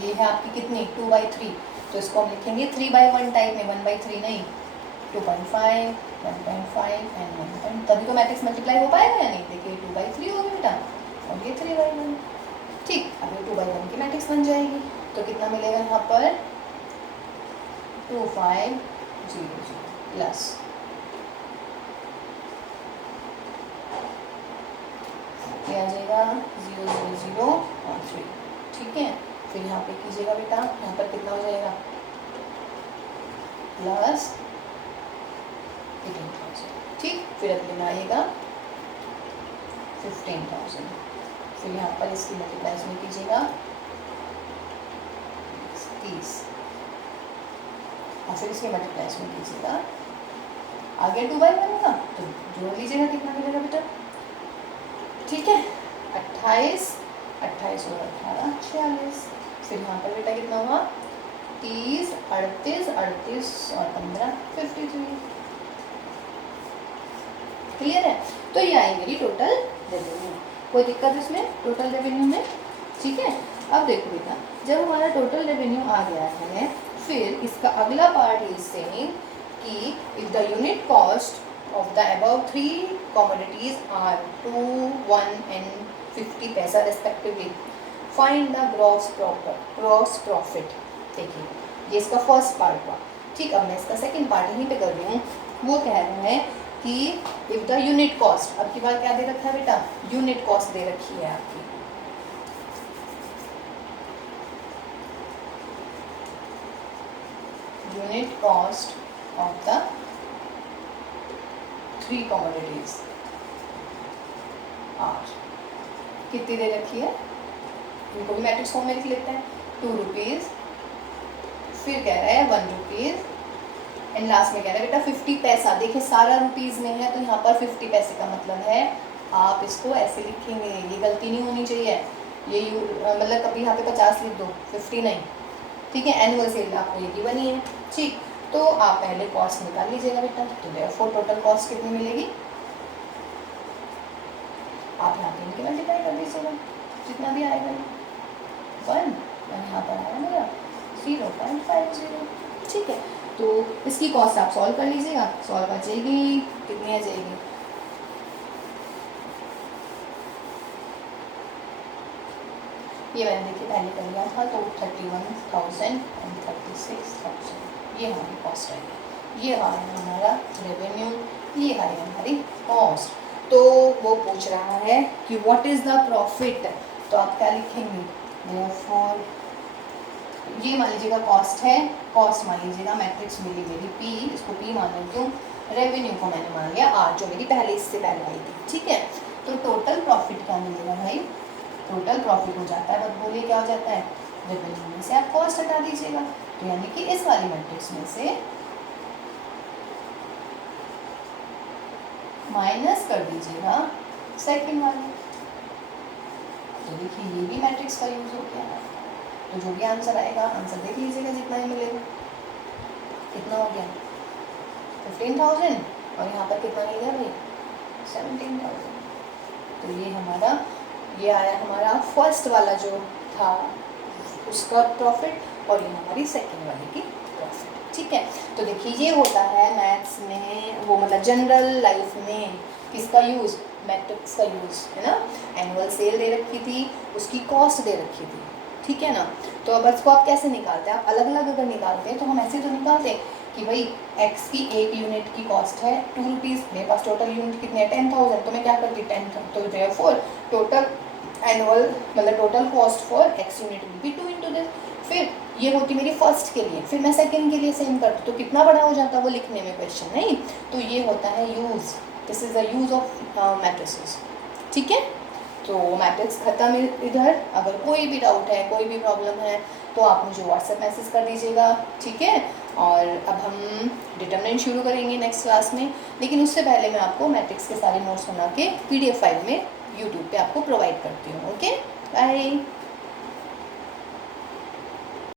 ये है आपकी कितनी 2/3, तो इसको हम लिखेंगे 3/1 टाइप में, 1/3 नहीं, 2.5, 1.5 एंड 1. तभी तो मैट्रिक्स मल्टीप्लाई हो पाएगा या नहीं, देखिए 2/3 होगी बेटा और ये 3/1। ठीक, अब ये 2/1 की मैट्रिक्स बन जाएगी, तो कितना मिलेगा यहाँ पर 2500 प्लस ये आ जाएगा 000 और 3। ठीक है, फिर यहाँ पे कीजिएगा बेटा, यहाँ पर कितना हो जाएगा प्लस 18,000। ठीक, फिर अगले में आएगा 15,000, फिर यहाँ पर इसकी मल्टीप्लाई में कीजिएगा 30 और फिर इसकी मल्टीप्लाई में कीजिएगा आगे 2/1 का, तो जोड़ लीजिएगा कितना मिलेगा बेटा। ठीक है, 28 और 18 46, फिर यहाँ पर बेटा कितना हुआ 30, 38 और 15 53। क्लियर है, तो ये आई मेरी टोटल रेवेन्यू। कोई दिक्कत इसमें टोटल रेवेन्यू में। ठीक है, अब देखो बेटा, जब हमारा टोटल रेवेन्यू आ गया है, फिर इसका अगला पार्ट इज सेइंग कि if the unit cost of the above 3 commodities are 2, 1 and 50 पैसा respectively, find the gross profit। देखिए ये इसका फर्स्ट पार्ट हुआ। ठीक, अब मैं इसका सेकंड पार्ट यहीं पे कर रही हूँ। वो कह रहे हैं कि इफ द यूनिट कॉस्ट, अब की बार क्या दे रखा है बेटा, यूनिट कॉस्ट दे रखी है आपकी, unit cost of the 3 commodities are कितनी दे रखी है, इनको भी मैट्रिक्स फॉर्म में लिख लेते हैं, 2 रुपीज़, फिर कह रहा है 1 रुपीज़ एंड लास्ट में कह रहा है बेटा 50 पैसा। देखिए सारा रुपीज़ में है तो यहाँ पर 50 पैसे का मतलब है आप इसको ऐसे लिखेंगे, ये गलती नहीं होनी चाहिए, ये मतलब कभी यहाँ पे 50 लिख दो 50 नहीं। ठीक है, एनुअल सेल आपको ये गिवन ही है। ठीक, तो आप पहले कॉस्ट निकाल लीजिएगा बेटा, तो देयरफॉर टोटल कॉस्ट कितनी मिलेगी, आप यहाँ पे इनके मल्टीप्लाई कर दीजिएगा, जितना भी आएगा 1 और यहाँ पर आएगा मेरा 0.50। ठीक है, तो इसकी कॉस्ट आप सॉल्व कर लीजिएगा, सॉल्व आ जाएगी, कितनी आ जाएगी, ये मैंने देखिए पहले कर लिया था, तो 31,000 और 36,000 ये हमारी कॉस्ट है, ये आया हमारा रेवेन्यू, ये आई हमारी कॉस्ट। तो वो पूछ रहा है कि व्हाट इज़ द प्रॉफिट, तो आप क्या लिखेंगे, देयरफॉर ये मान लीजिएगा कॉस्ट है, कॉस्ट मान लीजिएगा मैट्रिक्स मिली मेरी पी, इसको पी मान लेती हूँ, रेवेन्यू को मैंने मान लिया आर जो मेरी पहले इससे पहले आई थी। ठीक है, तो टोटल प्रॉफिट क्या मिलेगा भाई, टोटल प्रॉफिट हो जाता है, बस बोलिए क्या हो जाता है, रेवेन्यू में से आप कॉस्ट हटा दीजिएगा, तो यानी कि इस वाली मैट्रिक्स में से माइनस कर दीजिएगा सेकंड वाली। तो देखिए ये भी मैट्रिक्स का यूज हो गया है, तो जो भी आंसर आएगा आंसर देख लीजिएगा जितना ही मिलेगा, कितना हो गया 15,000 और यहाँ पर कितना मिल गया भाई 17,000। तो ये हमारा ये आया हमारा फर्स्ट वाला जो था उसका प्रॉफिट और ये हमारी सेकंड वाले की प्रॉफिट। ठीक है, तो देखिए ये होता है मैथ्स में, वो मतलब जनरल लाइफ में किसका यूज़, मैट्रिक्स का यूज़ है ना। एनुअल सेल दे रखी थी, उसकी कॉस्ट दे रखी थी, ठीक है ना। तो अब इसको आप कैसे निकालते हैं, आप अलग अलग अगर निकालते हैं तो हम ऐसे तो निकालते हैं कि भाई x की एक यूनिट की कॉस्ट है 2 रुपीज़, मेरे पास टोटल यूनिट कितने हैं 10,000, तो मैं क्या करती 10, तो देयरफॉर टोटल एनुअल मतलब total cost for x unit will be 2 into this. फिर ये होती मेरी फर्स्ट के लिए, फिर मैं सेकंड के लिए सेम करती, तो कितना बड़ा हो जाता वो लिखने में क्वेश्चन, नहीं। तो ये होता है use, this is the use of matrices, ठीक है। तो मैट्रिक्स ख़त्म इधर। अगर कोई भी डाउट है, कोई भी प्रॉब्लम है, तो आप मुझे व्हाट्सएप मैसेज कर दीजिएगा, ठीक है। और अब हम डिटरमिनेंट शुरू करेंगे नेक्स्ट क्लास में, लेकिन उससे पहले मैं आपको मैट्रिक्स के सारे नोट्स बना के PDF फाइल में यूट्यूब पे आपको प्रोवाइड करती हूँ। Okay, bye.